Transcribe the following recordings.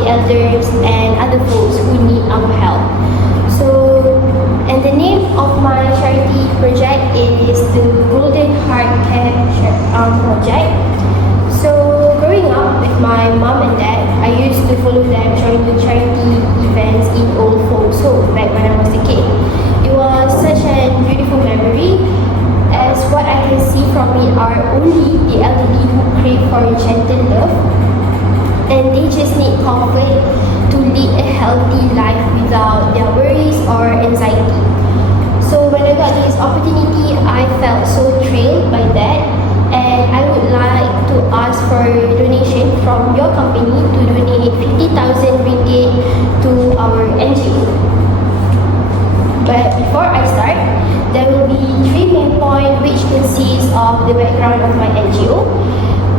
the elders and other folks who need our help. And the name of my charity project is the Golden Heart Care Project. So growing up with my mom and dad, I used to follow them during the charity events in old folks' home back when I was a kid. It was such a beautiful memory, as what I can see from it are only the elderly who crave for a gentle love, and they just need comfort to lead a healthy life without their worries or anxiety. So when I got this opportunity, I felt so thrilled by that, and I would like to ask for a donation from your company to donate 50,000 ringgit to our NGO. But before I start, there will be 3 main points which consists of the background of my NGO,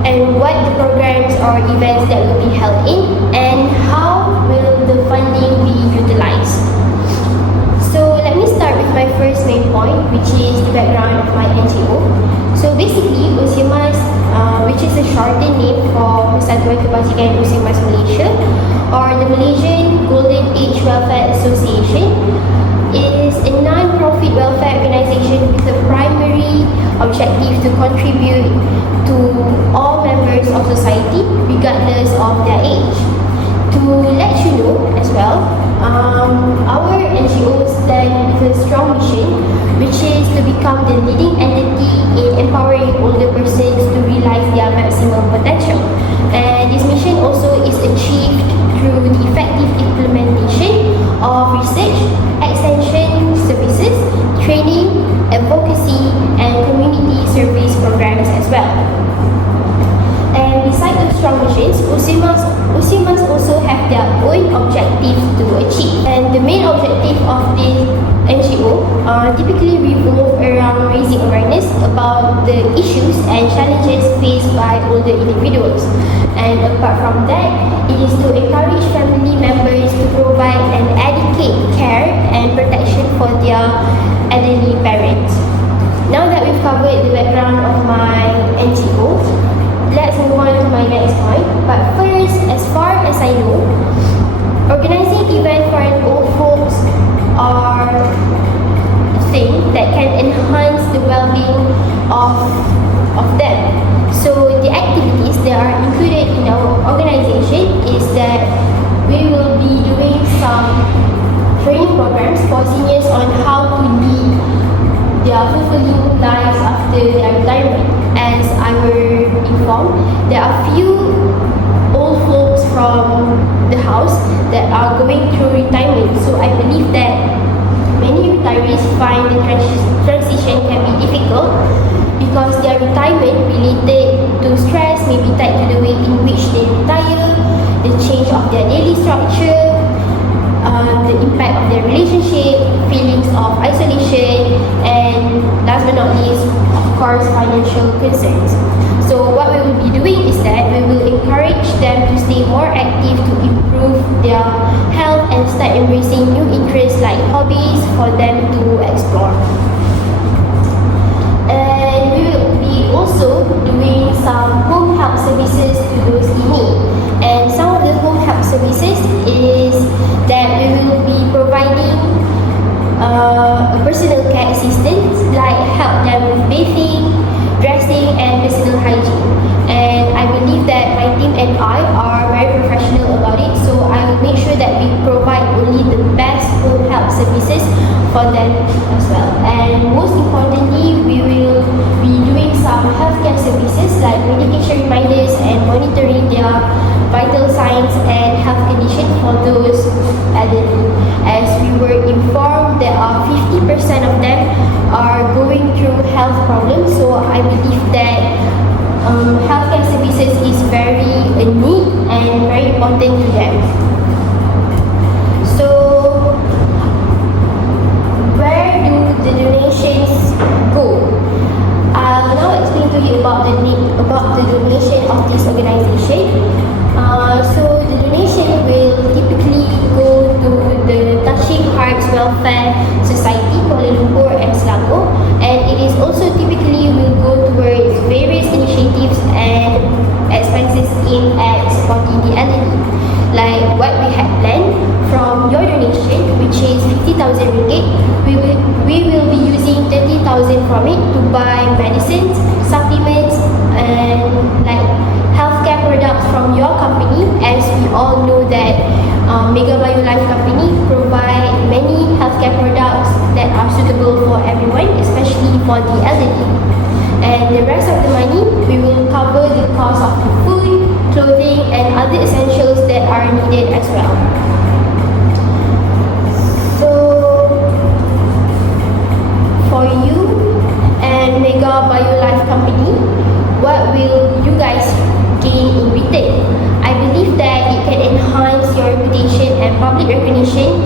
and what the programs or events that will be held in, and how will the funding be utilized. So let me start with my first main point, which is the background of my NGO. So basically, Usimas, which is a shortened name for Persatuan Kebajikan Usimas Malaysia, or the Malaysian Golden Age Welfare Association, is a non-profit welfare organization with a primary objective to contribute to all members of society regardless of their age. To let you know as well, our NGO stands with a strong mission, which is to become the leading entity in empowering older persons to realize their maximum potential. And this mission also is achieved through the effective implementation of research, extension services, training, advocacy, and community service programs as well. And besides the strong missions, Usimas also have their own objectives to achieve. And the main objective of this NGO typically revolve around raising awareness about the issues and challenges faced by older individuals. And apart from that, it is to encourage family members to provide an adequate care and protection for their elderly parents. Now that we've covered the background of my NGO, let's move on to my next point. But first, as far as I know, organizing events for an old folks are a thing that can enhance the well-being of them. So the activities that are included in our organization is that we will be doing some training programs for seniors on how to lead their fulfilling lives after their retirement. As I were informed, there are few old folks from the house that are going through retirement. So I believe that many retirees find the transition can be difficult because their retirement related to stress may be tied to the way in which they retire, the change of their daily structure, the impact of their relationship, feelings of isolation, and last but not least, of course, financial concerns. So what we will be doing is that we will encourage them to stay more active to improve their health and start embracing new interests like hobbies for them to explore. And we will be also doing some home help services to those in need. And some of the home help services is that we will be providing a personal care assistance, like help them with bathing, dressing, and personal hygiene. And I believe that my team and I are very professional about it, so I will make sure that we provide only the best home help services for them as well. And most importantly, we will be doing some healthcare services like medication reminders and monitoring their vital signs and health condition for those elderly. As we were informed, there are 50% of them are going through health problems, so I believe that healthcare services is very a need and very important to them. So where do the donations go? I'll now explain to you about the donation of this organization. So the donation will typically go to the Touching Hearts Welfare Society, Kuala Lumpur and Selangor, and it is also typically will go towards various initiatives and expenses aimed at supporting the elderly, like buy medicines, supplements, and like healthcare products from your company, as we all know that Mega Bio Life company provide many healthcare products that are suitable for everyone, especially for the elderly. And the rest of the money, we will cover the cost of the food, clothing, and other essentials that are needed as well. So, for you and Mega Bio Life company, what will you guys gain in return? I believe that it can enhance your reputation and public recognition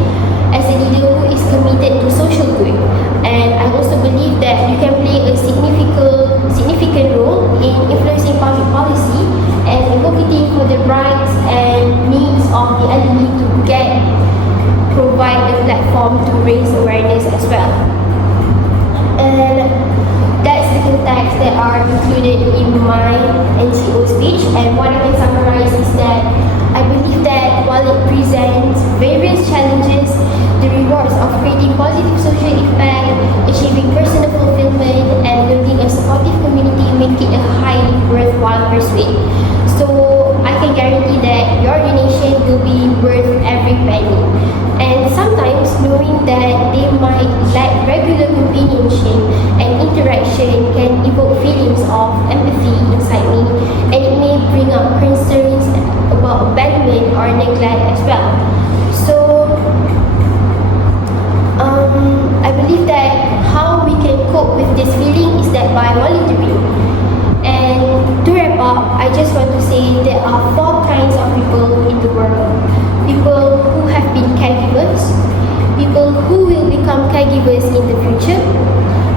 as a leader who is committed to social good. And I also believe that you can play a significant role in influencing public policy and advocating for the rights and needs of the elderly to provide a platform to raise awareness as well. And that's the context that are included in my NCO speech. And what I can summarize is that I believe that while it presents various challenges, the rewards of creating positive social impact, achieving personal fulfillment, and building a supportive community make it a highly worthwhile pursuit. So I can guarantee that your donation will be worth every penny. And sometimes knowing that they might lack regular companionship and interaction can evoke feelings of empathy inside me, and it may bring up concerns about abandonment or neglect as well. So I believe that how we can cope with this feeling is that by volunteering. And to wrap up, I just want to say there are 4 kinds of people in the world. People who have been caregivers, people who will become caregivers in the future,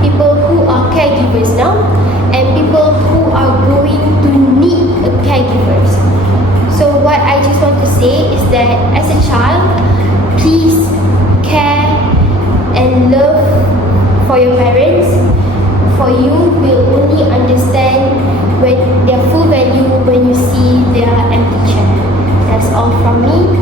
people who are caregivers now, and people who are going to need a caregivers. So what I just want to say is that as a child, please care and love for your parents, for you will only understand when their full value when you see their empty chair. That's all from me.